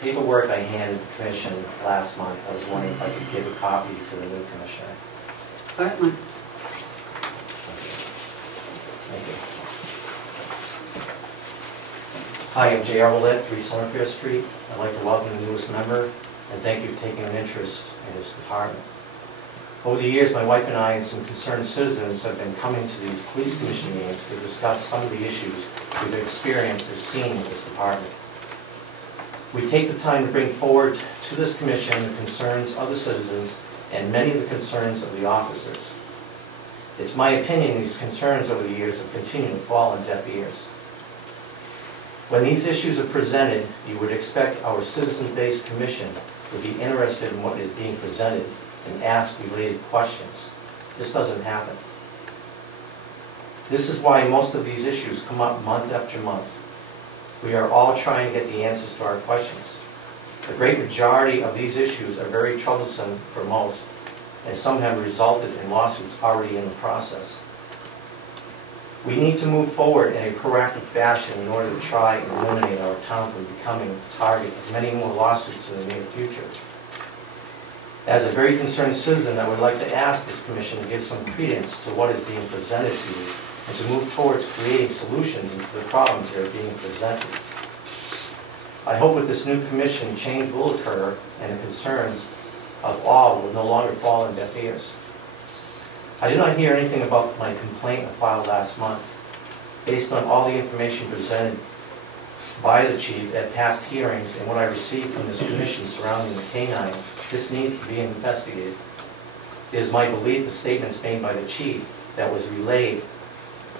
paperwork I handed the commission last month. I was wondering if I could give a copy to the new commissioner. Certainly. Thank you. Hi, I'm J.R. Willett, 3 Summerfair Street. I'd like to welcome the newest member and thank you for taking an interest in this department. Over the years, my wife and I and some concerned citizens have been coming to these police commission meetings to discuss some of the issues we've experienced or seen with this department. We take the time to bring forward to this commission the concerns of the citizens and many of the concerns of the officers. It's my opinion these concerns over the years have continued to fall on deaf ears. When these issues are presented, you would expect our citizen-based commission would be interested in what is being presented and ask related questions. This doesn't happen. This is why most of these issues come up month after month. We are all trying to get the answers to our questions. The great majority of these issues are very troublesome for most, and some have resulted in lawsuits already in the process. We need to move forward in a proactive fashion in order to try and eliminate our town from becoming the target of many more lawsuits in the near future. As a very concerned citizen, I would like to ask this commission to give some credence to what is being presented to you and to move towards creating solutions to the problems that are being presented. I hope with this new commission, change will occur and the concerns of all will no longer fall on deaf ears. I did not hear anything about my complaint I filed last month. Based on all the information presented by the chief at past hearings and what I received from this commission surrounding the canine, this needs to be investigated. It is my belief the statements made by the chief that was relayed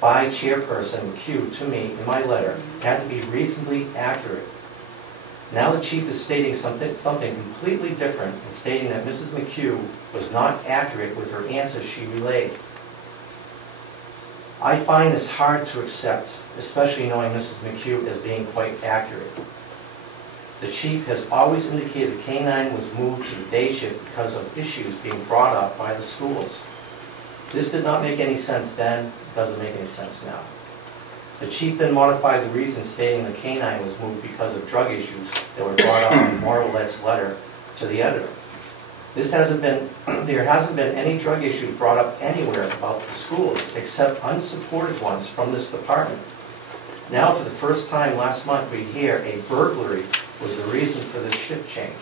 by Chairperson McHugh to me in my letter had to be reasonably accurate. Now the chief is stating something completely different and stating that Mrs. McHugh was not accurate with her answers she relayed. I find this hard to accept, especially knowing Mrs. McHugh as being quite accurate. The chief has always indicated the canine was moved to the day shift because of issues being brought up by the schools. This did not make any sense then, it doesn't make any sense now. The chief then modified the reason stating the canine was moved because of drug issues that were brought up in Moralett's letter to the editor. There hasn't been any drug issue brought up anywhere about the schools except unsupported ones from this department. Now for the first time last month we hear a burglary was the reason for this shift change.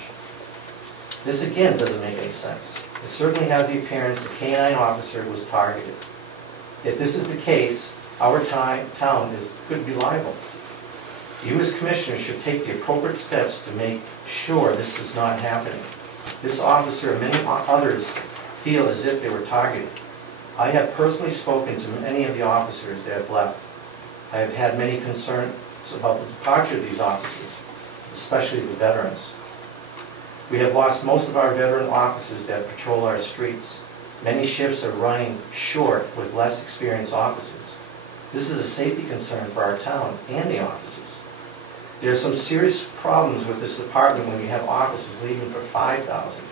This again doesn't make any sense. It certainly has the appearance the canine officer was targeted. If this is the case, our town could be liable. You as commissioners should take the appropriate steps to make sure this is not happening. This officer and many others feel as if they were targeted. I have personally spoken to many of the officers that have left. I have had many concerns about the departure of these officers, especially the veterans. We have lost most of our veteran officers that patrol our streets. Many shifts are running short with less experienced officers. This is a safety concern for our town and the officers. There are some serious problems with this department when you have officers leaving for $5,000,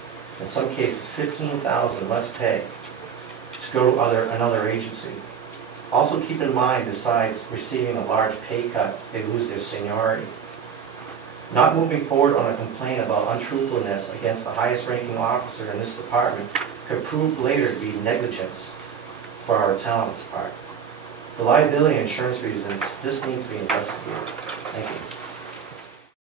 in some cases $15,000 less pay, to go to another agency. Also keep in mind, besides receiving a large pay cut, they lose their seniority. Not moving forward on a complaint about untruthfulness against the highest ranking officer in this department could prove later to be negligence for our town's part. For liability insurance reasons, this needs to be investigated. Thank you.